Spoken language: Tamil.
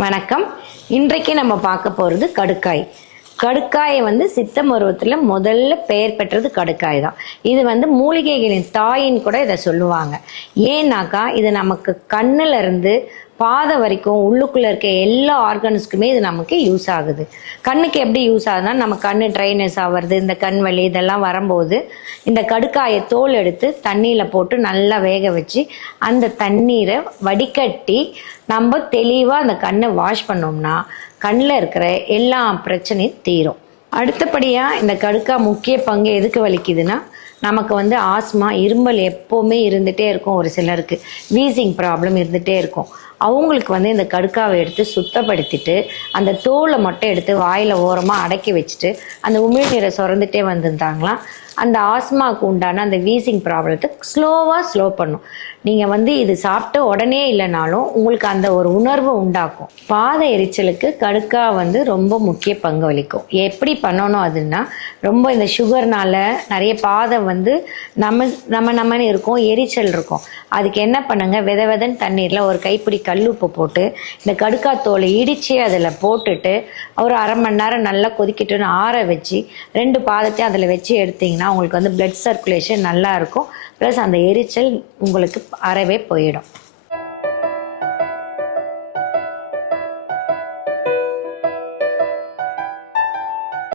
வணக்கம். இன்றைக்கு நம்ம பார்க்க போகிறது கடுக்காய். கடுக்காயை சித்த மருத்துவத்தில் முதல்ல பெயர் பெற்றது கடுக்காய் தான். இது மூலிகைகளின் தாயின்னு கூட இதை சொல்லுவாங்க. ஏன்னாக்கா இது நமக்கு கண்ணுல இருந்து பாதம் வரைக்கும் உள்ளுக்குள்ளே இருக்க எல்லா ஆர்கன்ஸ்க்குமே இது நமக்கு யூஸ் ஆகுது. கண்ணுக்கு எப்படி யூஸ் ஆகுதுன்னா, நம்ம கண் ட்ரைனஸ் ஆகிறது, இந்த கண் வலி இதெல்லாம் வரும்போது இந்த கடுக்காயை தோல் எடுத்து தண்ணியில் போட்டு நல்லா வேக வச்சு அந்த தண்ணீரை வடிகட்டி நம்ம தெளிவாக அந்த கண்ணை வாஷ் பண்ணோம்னா கண்ணில் இருக்கிற எல்லா பிரச்சனையும் தீரும். அடுத்தபடியாக இந்த கடுக்காய் முக்கிய பங்கு எதுக்கு வலிக்குதுன்னா, நமக்கு ஆஸ்மா இருமல் எப்போவுமே இருந்துகிட்டே இருக்கும். ஒரு சிலருக்கு வீசிங் ப்ராப்ளம் இருந்துகிட்டே இருக்கும். அவங்களுக்கு இந்த கடுக்காவை எடுத்து சுத்தப்படுத்திட்டு அந்த தோலை மட்டும் எடுத்து வாயில் ஓரமாக அடக்கி வச்சுட்டு அந்த உமிழ்நீரை சுரந்துட்டே வந்திருந்தாங்களாம் அந்த ஆஸ்மாவுக்கு உண்டான அந்த வீசிங் ப்ராப்ளத்தை ஸ்லோ பண்ணும். நீங்கள் இது சாப்பிட்டு உடனே இல்லைனாலும் உங்களுக்கு அந்த ஒரு உணர்வு உண்டாக்கும். பாத எரிச்சலுக்கு கடுக்காய் ரொம்ப முக்கிய பங்கு வகிக்கும். எப்படி பண்ணணும் அதுன்னா, ரொம்ப இந்த சுகர்னால நிறைய பாதம் நம்ம இருக்கும், எரிச்சல் இருக்கும். அதுக்கு என்ன பண்ணுங்க, விதன்னு தண்ணீரில் ஒரு கைப்பிடி கல்லுப்பு போட்டு இந்த கடுக்காய் தோலை இடித்து அதில் போட்டுட்டு ஒரு அரை மணி நேரம் நல்லா கொதிக்கிட்டுன்னு ஆற வச்சு 2 பாதத்தையும் அதில் வச்சு எடுத்திங்கன்னா உங்களுக்கு பிளட் சர்க்குலேஷன் நல்லா இருக்கும். ப்ளஸ் அந்த எரிச்சல் உங்களுக்கு அறவே போயிடும்.